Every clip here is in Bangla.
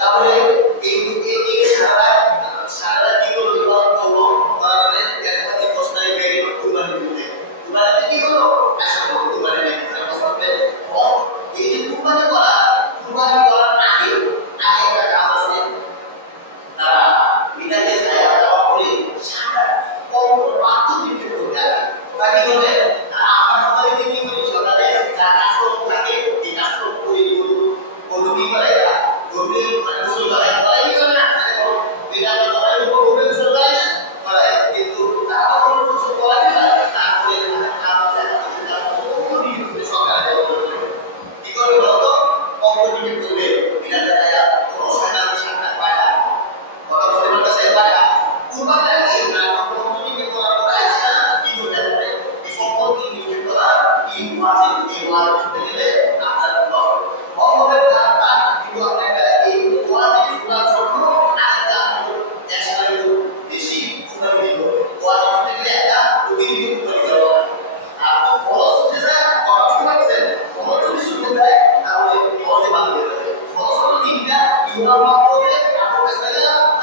তাহলে এই সারা সারা কি হলো ইমাম করলো তারপরে একবারে বস্তায় বেরিয়ে কুরবানি দিতে কুরবানি কি হলো আশা করো কুরবানি দিতে বস্তাতে এই যে কুরবানি করার আগে একটা কাজ আছে তারা বিদায় যায় যাওয়ার পরে সারা কম বাধ্য দিতে করতে আগে বাকি বলে আমরা সবাই কি করি সকালে যা কাজ করতে থাকে এই কাজ করে কি করে গরুর মানে গোসল করে এই করে না বিদায় সবাই গরুর গোসল করে না করে কিন্তু তারা গরুর গোসল করে না তারপরে সকালে কি করে বলতো কম্পিটিটিভ করবে বিদায় যায় কোনো শয়তান সাতটা পায় কথা বুঝতে পারতেছে পায় কুরবানি আগে না কম্পিটিটিভ করার পর আইসা কি করতে হবে এই সম্পর্কে নির্ণয় করা কি ওয়াজিব এই ওয়াজিব করতে গেলে আপনার হবে তার কিন্তু আপনাকে এই ওয়াজিব করার জন্য আলাদা এক্সট্রা বেশি কুরবানি দিতে হবে ওয়াজিব করতে গেলে একটা অতিরিক্ত কুরবানি দিতে হবে আপনি ফরজ হতে যায় ফরজ করছেন ফরজ যদি শুরু হয় তাহলে ফরজে বাদ দিয়ে দেবে ফরজ হলো তিনটা ইউনার মাত্র হবে আপনার কাছে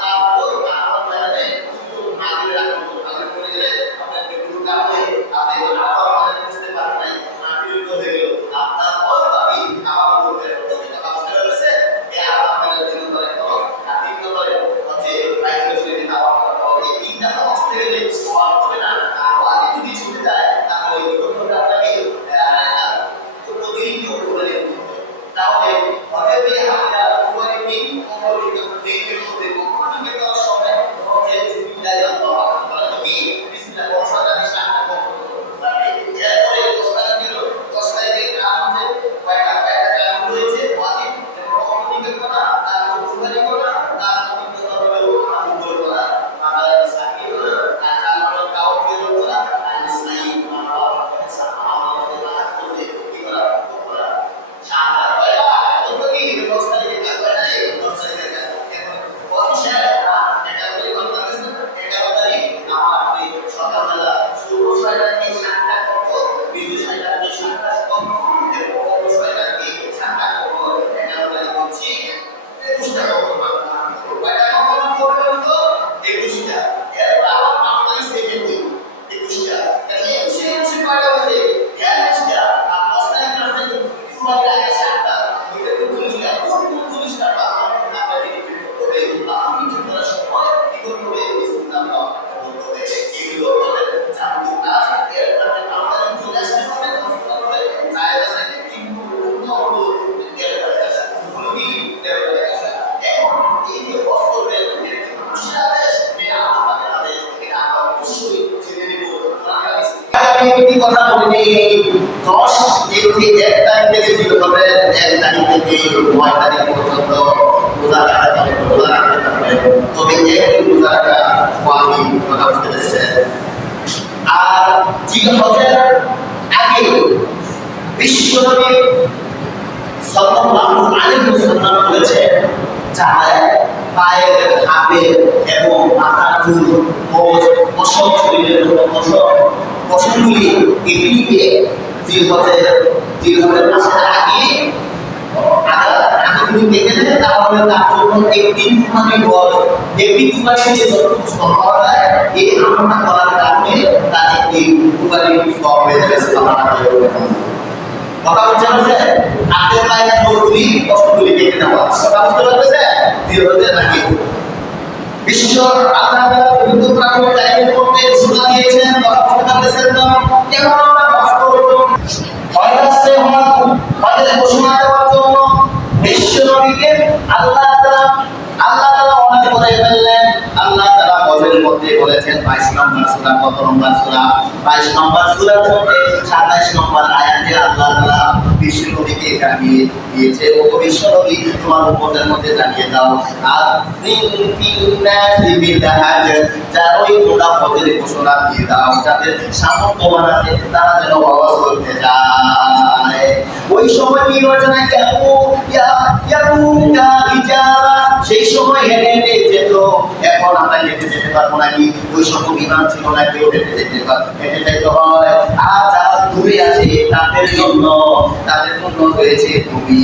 তারপর আপনার বাইরে কিন্তু না দিলে রাখুন তাহলে করে গেলে আপনার কোনো কারণে আপনি আবার মানে বুঝতে পারেন নাই না ফিল করে গেল আপনার ফরজ পাবি আবার করতে হবে কথা বুঝতে পারছেন এই আবার আপনার দিন ধরে ফরজ আর তিন নম্বরে হচ্ছে বাইরে চলে যাওয়া এই তিনটা ফরজ থেকে যে সওয়াল হবে না আর যদি ছুটে যায় তাহলে এই দুটোটা আপনাকে অতিরিক্ত করে দিতে হবে তাহলে অতএব এই আমরা কুরবানি দিন অপরিহিত দেখতে হবে কুরবানি দেওয়ার সময় হচ্ছে বিসমিল্লাহ আল্লাহু আকবার কি বিসমিল্লাহ বর্ষাটা নিশানা করতে মানে এরপরে 10 টাকা দিল 10 টাকা কাম হচ্ছে কয়টা কাম রয়েছে ওয়াজিব কুরবানি করা তারপর কুরবানি করা তারপর হলো আবু করা আমরা সাকি করা আর তারপর কাউকে করা আর সাই আমরা সাহাবা করতে কি করা করা সাদা কয়টা তো কি 10 টাকা কাজ হয় না 10 টাকা কাজ এখন পয়সা এটা বলি কথা আছে এটা বলি আমাদের সকালবেলা শুরু হয় কি 7টা কত বিজু 7টা কি 7টা কত এবং কত 7টা কি 7টা কত এটা বলি হচ্ছে 21 টাকা কয়টা কত করবে তো 21 টা এরপর আবার আপনার সেকেন্ড দিন 21 টা তাহলে 21 কয়টা হচ্ছে 41 টা আর 10 টাকা কাছে কুরবানি আগে 7টা ওইটা 39 টা 39 টাকা আপনার দিকে হবে আপনি কি করার সময় কি করতে হবে বিসমিল্লাহ বলতে হবে এগুলো বলে জানতে কাজ এর মানে আমাদের চলে আসতে হবে তাহলে জায়েজ আছে কিন্তু হলো হলো কি এখন এই যে বস করবেন এটা কি খুশি আদেশ এটা আমাদের আদেশ এটা আমরা অবশ্যই জেনে নেব আমি একটি কথা বলিনি 10 যেটি 1 তারিখ থেকে শুরু হবে 1 তারিখ থেকে 9 তারিখ পর্যন্ত রোজা রাখতে হবে তবে একটি রোজা রাখা ওয়াজিব কথা বুঝতে পেরেছেন আর জিলহজের আগে বিশ্বনবী সাল্লাল্লাহু আলাইহি ওয়াসাল্লাম বলেছেন যারা পায়ের হাতের এবং মাথার চুল মোজ পশম শরীরের পশমগুলি এগুলিকে জিলহজের মাসের আগে যদি দেখে নেবে তাহলে তার জন্য একটি কুরবানি গজ একটি কুরবানি দিয়ে যতটুকু সব পাওয়া যায় এই আমলটা করার কারণে তার একটি কুরবানি সব হয়ে যাবে কথা বলছে হাতের পায়ের চোখগুলি পশমগুলি দেখে নেওয়া কথা বুঝতে পারতেছে জিলহজের আগে বিশ্ব আল্লাহ তাআলা পবিত্র কোরআনে কারিমে করতে ঘোষণা দিয়েছেন কথা বুঝতে পারতেছেন তো কেমন আমরা কাজ করব হয়রাস্তে হজের ঘোষণা দেওয়ার জন্য বিশ্ব নবীকে আল্লাহ তাআলা অনেক করে ফেললেন আল্লাহ তাআলা হজের মধ্যে বলেছেন 22 নম্বর সূরা কত নম্বর সূরা 22 নম্বর সূরার মধ্যে 27 নম্বর আয়াতে আল্লাহ তাআলা বিশ্ব নবীকে জানিয়ে দিয়েছে ও বিশ্ব নবী তোমার উম্মতের মধ্যে জানিয়ে দাও আযিনাসি বিল হাজ যারাই তোমরা হজের ঘোষণা দিয়ে দাও যাদের সামর্থ্যবান আছে তারা যেন হজ করতে যায় ওই সময় কি রয়েছে না সেই সময় হেঁটে হেঁটে যেত এখন আমরা হেঁটে যেতে পারবো নাকি ওই সময় বিমান ছিল না কেউ হেঁটে যেতে হয় আর যারা দূরে আছে তাদের জন্য রয়েছে তুমি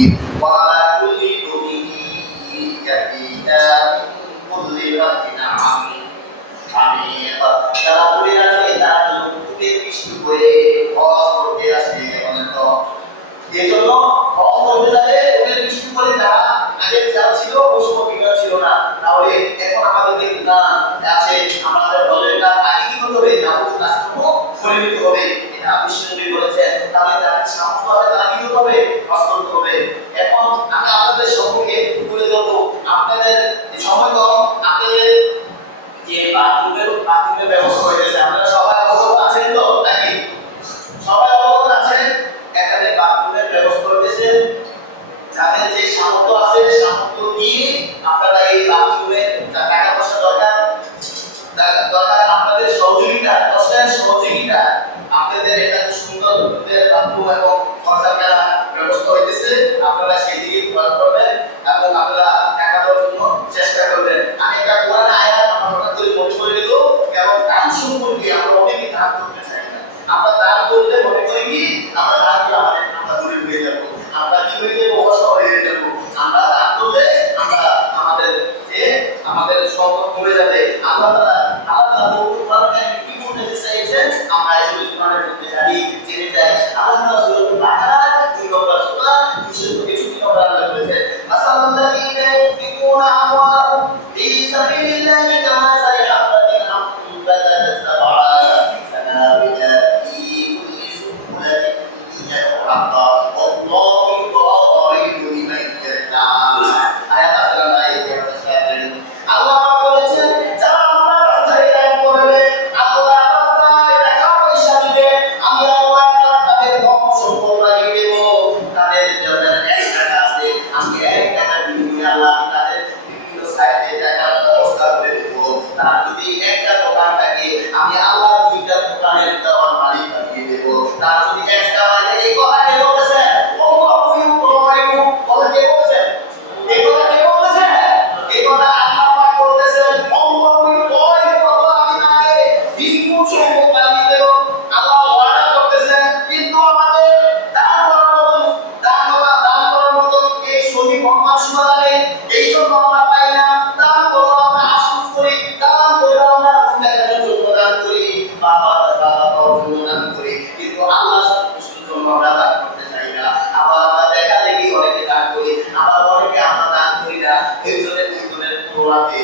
বলাতে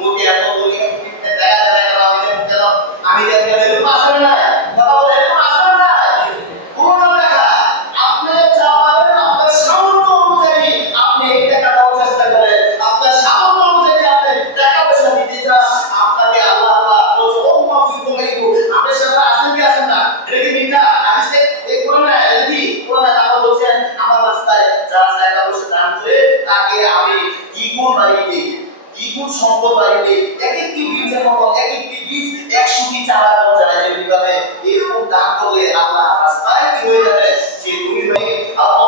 মুখে এত দড়ি দেখা যায় আমি মুখে দাও আমি দেখতে এরকম আসলে না কথা বলে এরকম আসলে না কোন দেখা আপনি চাওয়ালেন আপনার সামর্থ্য অনুযায়ী আপনি এই টাকা দেওয়ার চেষ্টা করেন আপনার সামর্থ্য অনুযায়ী আপনি টাকা পয়সা দিতে চান আপনাকে আল্লাহ তাআলা বলছে ও মাফিকুম আইকু আপনি সাথে আসেন কি আসেন না এটা কি মিথ্যা হাদিসে এই কোরআনে এটা কি কোরআনে আল্লাহ বলছেন আমার রাস্তায় যারা টাকা পয়সা দান করে তাকে আমি দ্বিগুণ বাড়িয়ে দিই দ্বিগুণ সম্পদ বাড়িয়ে দিই এক একটি বীজের মতো এক একটি বীজ 100টি চারা গজায় যেভাবে এরকম দান করলে আল্লাহ রাস্তায় কি হয়ে যাবে যে তুমি আল্লাহ